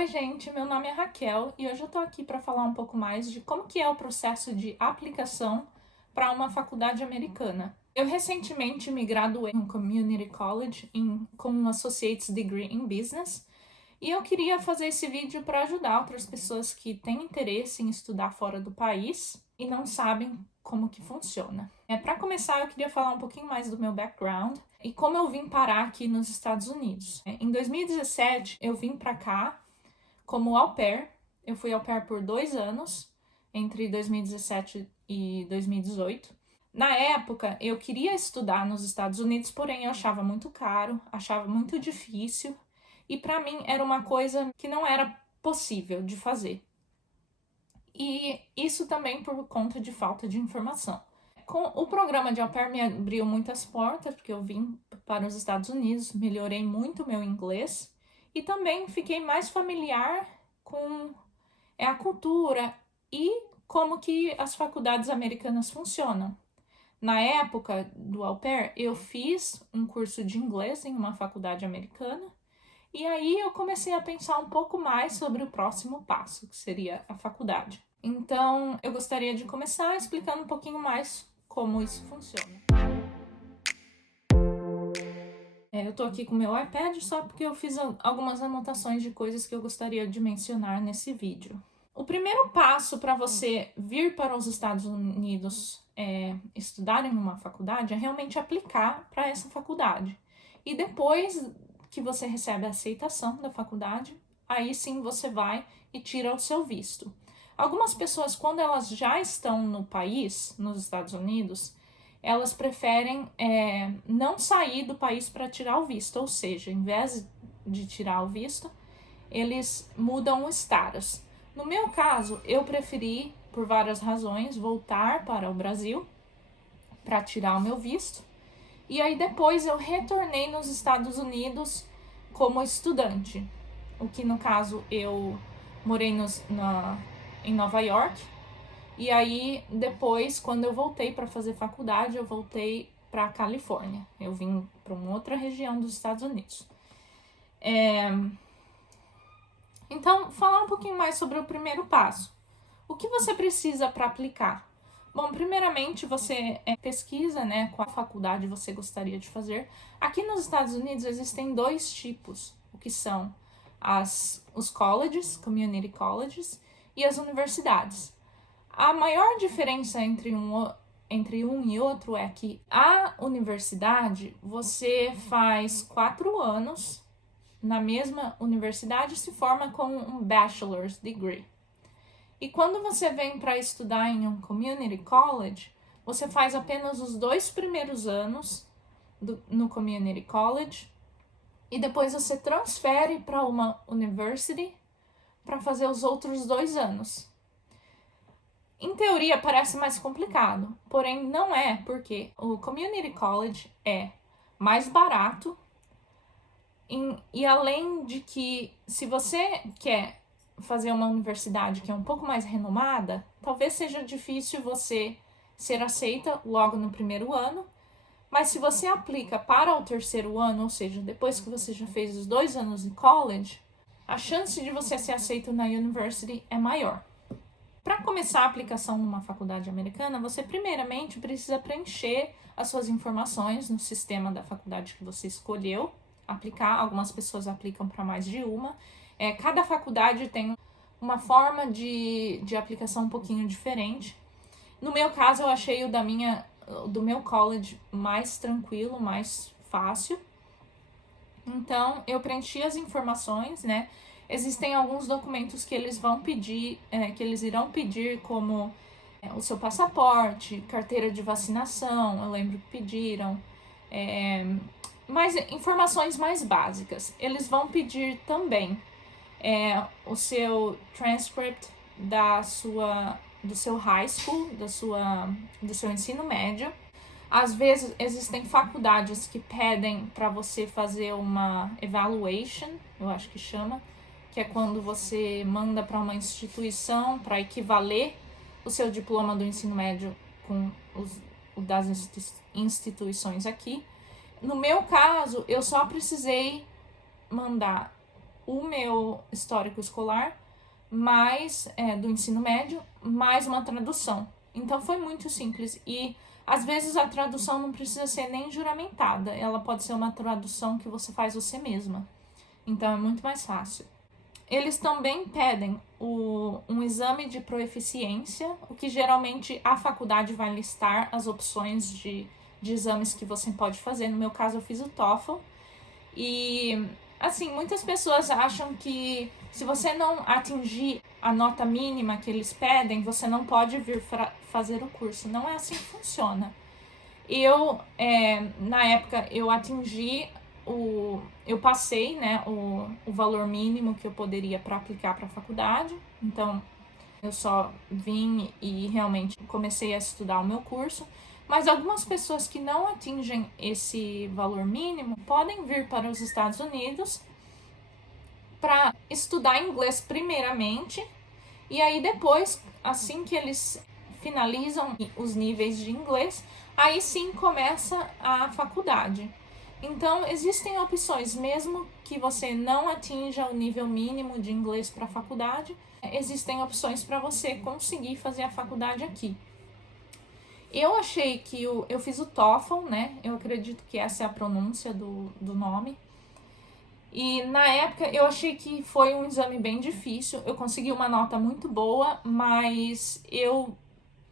Oi gente, meu nome é Raquel e hoje eu tô aqui para falar um pouco mais de como que é o processo de aplicação para uma faculdade americana. Eu recentemente me graduei no Community College com um Associate's Degree in Business e eu queria fazer esse vídeo para ajudar outras pessoas que têm interesse em estudar fora do país e não sabem como que funciona. Para começar, eu queria falar um pouquinho mais do meu background e como eu vim parar aqui nos Estados Unidos. Em 2017, eu vim para cá como au pair. Eu fui au pair por 2 anos, entre 2017 e 2018. Na época, eu queria estudar nos Estados Unidos, porém eu achava muito caro, achava muito difícil, e para mim era uma coisa que não era possível de fazer. E isso também por conta de falta de informação. Com o programa de au pair me abriu muitas portas, porque eu vim para os Estados Unidos, melhorei muito meu inglês, e também fiquei mais familiar com a cultura e como que as faculdades americanas funcionam. Na época do au pair, eu fiz um curso de inglês em uma faculdade americana, e aí eu comecei a pensar um pouco mais sobre o próximo passo, que seria a faculdade. Então, eu gostaria de começar explicando um pouquinho mais como isso funciona. Eu tô aqui com o meu iPad só porque eu fiz algumas anotações de coisas que eu gostaria de mencionar nesse vídeo. O primeiro passo para você vir para os Estados Unidos estudar em uma faculdade é realmente aplicar para essa faculdade. E depois que você recebe a aceitação da faculdade, aí sim você vai e tira o seu visto. Algumas pessoas, quando elas já estão no país, nos Estados Unidos, elas preferem não sair do país para tirar o visto, ou seja, em vez de tirar o visto, eles mudam o status. No meu caso, eu preferi, por várias razões, voltar para o Brasil para tirar o meu visto. E aí depois eu retornei nos Estados Unidos como estudante. O que no caso eu morei em Nova York. E aí depois, quando eu voltei para fazer faculdade, eu voltei para a Califórnia. Eu vim para uma outra região dos Estados Unidos. Então, falar um pouquinho mais sobre o primeiro passo. O que você precisa para aplicar? Bom, primeiramente você pesquisa, qual faculdade você gostaria de fazer. Aqui nos Estados Unidos existem 2 tipos, o que são os colleges, community colleges, e as universidades. A maior diferença entre um e outro é que a universidade você faz 4 anos na mesma universidade, se forma com um bachelor's degree. E quando você vem para estudar em um community college, você faz apenas os 2 primeiros anos no community college e depois você transfere para uma university para fazer os outros 2 anos. Em teoria parece mais complicado, porém não é, porque o community college é mais barato e além de que, se você quer fazer uma universidade que é um pouco mais renomada, talvez seja difícil você ser aceita logo no primeiro ano, mas se você aplica para o terceiro ano, ou seja, depois que você já fez os 2 anos de college, a chance de você ser aceito na university é maior. Para começar a aplicação numa faculdade americana, você primeiramente precisa preencher as suas informações no sistema da faculdade que você escolheu aplicar. Algumas pessoas aplicam para mais de uma. Cada faculdade tem uma forma de aplicação um pouquinho diferente. No meu caso, eu achei do meu college mais tranquilo, mais fácil. Então, eu preenchi as informações, Existem alguns documentos que eles vão pedir, que eles irão pedir, como o seu passaporte, carteira de vacinação, eu lembro que pediram, mas informações mais básicas. Eles vão pedir também o seu transcript do seu high school, do seu ensino médio. Às vezes existem faculdades que pedem para você fazer uma evaluation, eu acho que chama, que é quando você manda para uma instituição para equivaler o seu diploma do ensino médio com o das instituições aqui. No meu caso, eu só precisei mandar o meu histórico escolar, mais do ensino médio, mais uma tradução. Então foi muito simples. E às vezes a tradução não precisa ser nem juramentada, ela pode ser uma tradução que você faz você mesma. Então é muito mais fácil. Eles também pedem um exame de proeficiência, o que geralmente a faculdade vai listar as opções de exames que você pode fazer. No meu caso, eu fiz o TOEFL. E, assim, muitas pessoas acham que se você não atingir a nota mínima que eles pedem, você não pode vir fazer o curso. Não é assim que funciona. Na época, eu atingi eu passei, né, o valor mínimo que eu poderia para aplicar para a faculdade. Então, eu só vim e realmente comecei a estudar o meu curso. Mas algumas pessoas que não atingem esse valor mínimo podem vir para os Estados Unidos para estudar inglês primeiramente, e aí depois, assim que eles finalizam os níveis de inglês, aí sim começa a faculdade. Então, existem opções, mesmo que você não atinja o nível mínimo de inglês para a faculdade, existem opções para você conseguir fazer a faculdade aqui. Eu achei que eu fiz o TOEFL, né? Eu acredito que essa é a pronúncia do nome. E na época eu achei que foi um exame bem difícil. Eu consegui uma nota muito boa, mas eu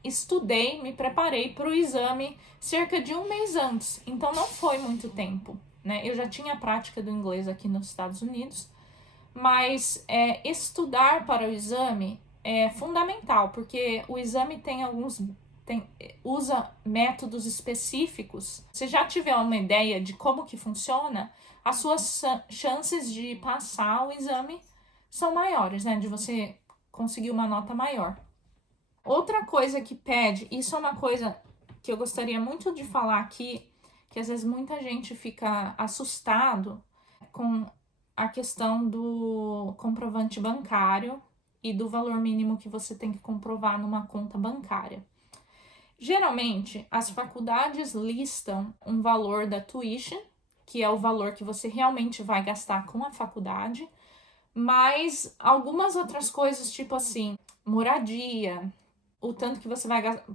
estudei, me preparei para o exame cerca de um mês antes. Então não foi muito tempo, né? Eu já tinha a prática do inglês aqui nos Estados Unidos, mas estudar para o exame é fundamental, porque o exame usa métodos específicos. Se já tiver uma ideia de como que funciona, as suas chances de passar o exame são maiores, né? De você conseguir uma nota maior. Outra coisa que pede, isso é uma coisa que eu gostaria muito de falar aqui, que às vezes muita gente fica assustado com a questão do comprovante bancário e do valor mínimo que você tem que comprovar numa conta bancária. Geralmente, as faculdades listam um valor da tuition, que é o valor que você realmente vai gastar com a faculdade, mas algumas outras coisas, tipo assim, moradia, o tanto que você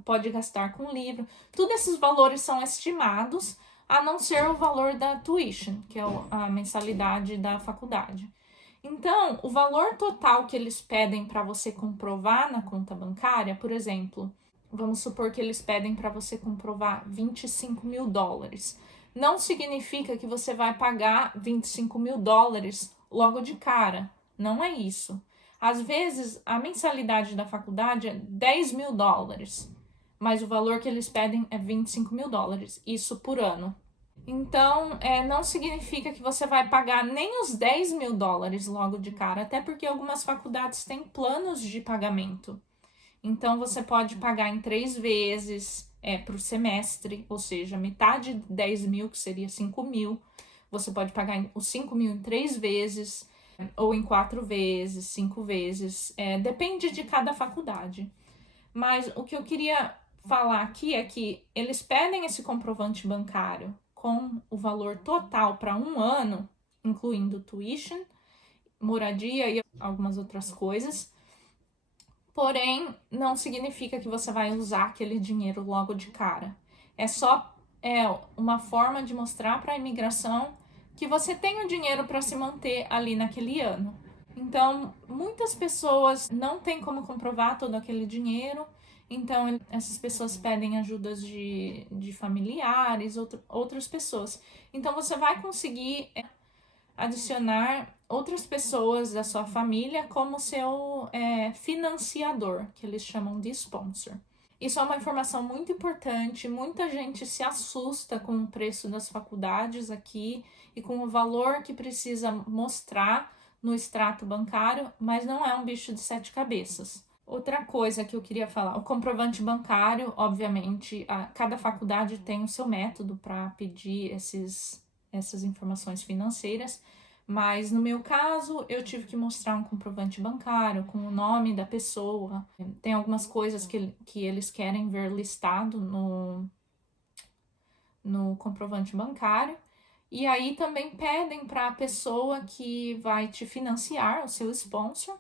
pode gastar com livro, todos esses valores são estimados, a não ser o valor da tuition, que é a mensalidade da faculdade. Então, o valor total que eles pedem para você comprovar na conta bancária, por exemplo, vamos supor que eles pedem para você comprovar $25.000. Não significa que você vai pagar $25.000 logo de cara. Não é isso. Às vezes, a mensalidade da faculdade é $10.000, mas o valor que eles pedem é $25.000, isso por ano. Então, não significa que você vai pagar nem os $10.000 logo de cara, até porque algumas faculdades têm planos de pagamento. Então, você pode pagar em 3 vezes para o semestre, ou seja, metade de 10 mil, que seria 5 mil. Você pode pagar os 5 mil em 3 vezes, ou em 4 vezes, 5 vezes. Depende de cada faculdade. Mas o que eu queria falar aqui é que eles pedem esse comprovante bancário com o valor total para um ano, incluindo tuition, moradia e algumas outras coisas. Porém, não significa que você vai usar aquele dinheiro logo de cara. É só uma forma de mostrar para a imigração que você tem o dinheiro para se manter ali naquele ano. Então, muitas pessoas não têm como comprovar todo aquele dinheiro, então essas pessoas pedem ajudas de familiares, outras pessoas. Então, você vai conseguir adicionar outras pessoas da sua família como seu financiador, que eles chamam de sponsor. Isso é uma informação muito importante, muita gente se assusta com o preço das faculdades aqui e com o valor que precisa mostrar no extrato bancário, mas não é um bicho de 7 cabeças. Outra coisa que eu queria falar, o comprovante bancário, obviamente, cada faculdade tem o seu método para pedir essas informações financeiras, mas no meu caso eu tive que mostrar um comprovante bancário com o nome da pessoa. Tem algumas coisas que eles querem ver listado no comprovante bancário. E aí também pedem para a pessoa que vai te financiar, o seu sponsor,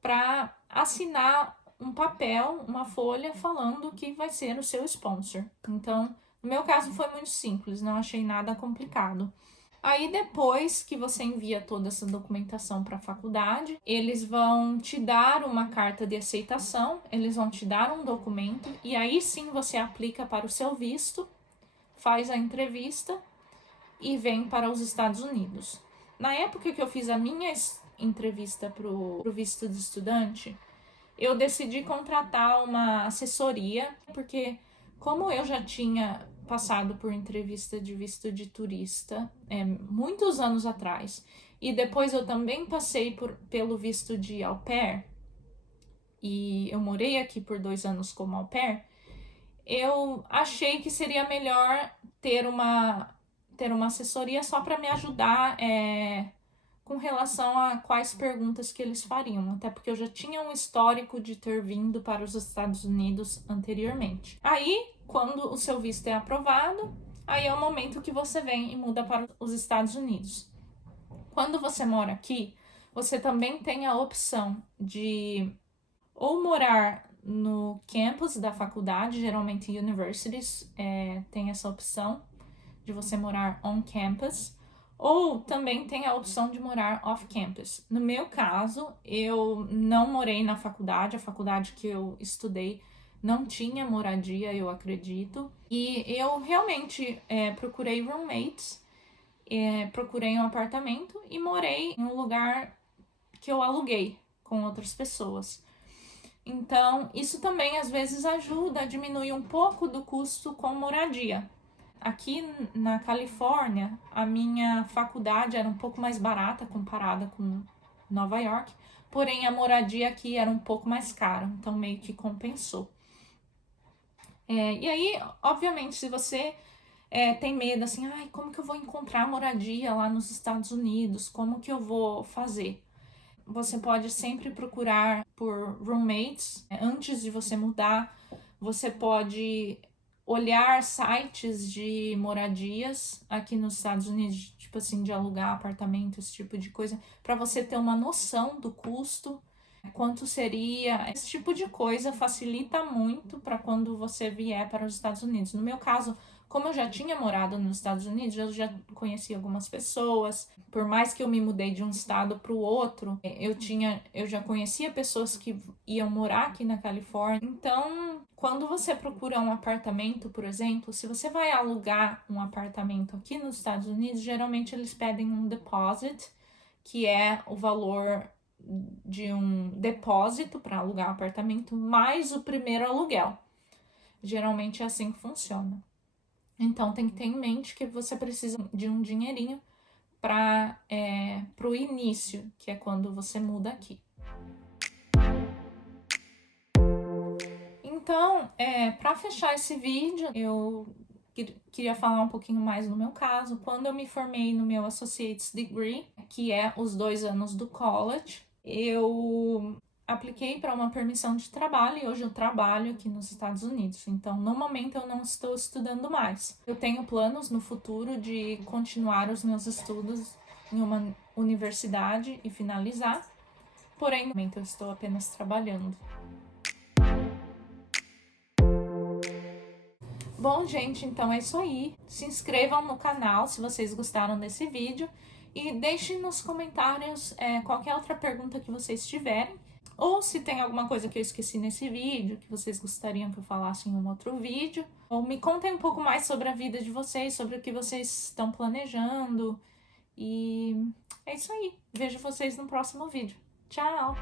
para assinar um papel, uma folha falando que vai ser o seu sponsor. Então, no meu caso foi muito simples, não achei nada complicado. Aí depois que você envia toda essa documentação para a faculdade, eles vão te dar uma carta de aceitação, eles vão te dar um documento e aí sim você aplica para o seu visto, faz a entrevista e vem para os Estados Unidos. Na época que eu fiz a minha entrevista para o visto de estudante, eu decidi contratar uma assessoria, porque como eu já tinha passado por entrevista de visto de turista muitos anos atrás, e depois eu também passei pelo visto de au pair, e eu morei aqui por 2 anos como au pair, eu achei que seria melhor ter uma assessoria só para me ajudar com relação a quais perguntas que eles fariam, até porque eu já tinha um histórico de ter vindo para os Estados Unidos anteriormente. Aí, quando o seu visto é aprovado, aí é o momento que você vem e muda para os Estados Unidos. Quando você mora aqui, você também tem a opção de ou morar no campus da faculdade, geralmente universities tem essa opção de você morar on campus, ou também tem a opção de morar off campus. No meu caso, eu não morei na faculdade, a faculdade que eu estudei não tinha moradia, eu acredito, e eu realmente procurei roommates, procurei um apartamento e morei em um lugar que eu aluguei com outras pessoas. Então, isso também às vezes ajuda a diminuir um pouco do custo com moradia. Aqui na Califórnia, a minha faculdade era um pouco mais barata comparada com Nova York, porém a moradia aqui era um pouco mais cara, então meio que compensou. E aí, obviamente, se você tem medo assim, ai, como que eu vou encontrar moradia lá nos Estados Unidos? Como que eu vou fazer? Você pode sempre procurar por roommates antes de você mudar. Você pode olhar sites de moradias aqui nos Estados Unidos, tipo assim, de alugar apartamento, esse tipo de coisa, para você ter uma noção do custo, quanto seria. Esse tipo de coisa facilita muito para quando você vier para os Estados Unidos. No meu caso, como eu já tinha morado nos Estados Unidos, eu já conheci algumas pessoas. Por mais que eu me mudei de um estado para o outro, eu já conhecia pessoas que iam morar aqui na Califórnia. Então, quando você procura um apartamento, por exemplo, se você vai alugar um apartamento aqui nos Estados Unidos, geralmente eles pedem um deposit, que é o valor de um depósito para alugar um apartamento, mais o primeiro aluguel. Geralmente é assim que funciona. Então, tem que ter em mente que você precisa de um dinheirinho para o início, que é quando você muda aqui. Então, para fechar esse vídeo, eu queria falar um pouquinho mais no meu caso. Quando eu me formei no meu Associate's Degree, que é os 2 anos do college, eu apliquei para uma permissão de trabalho e hoje eu trabalho aqui nos Estados Unidos. Então, no momento, eu não estou estudando mais. Eu tenho planos no futuro de continuar os meus estudos em uma universidade e finalizar, porém, no momento, eu estou apenas trabalhando. Bom, gente, então é isso aí. Se inscrevam no canal se vocês gostaram desse vídeo e deixem nos comentários qualquer outra pergunta que vocês tiverem. Ou se tem alguma coisa que eu esqueci nesse vídeo, que vocês gostariam que eu falasse em um outro vídeo. Ou me contem um pouco mais sobre a vida de vocês, sobre o que vocês estão planejando. E é isso aí. Vejo vocês no próximo vídeo. Tchau!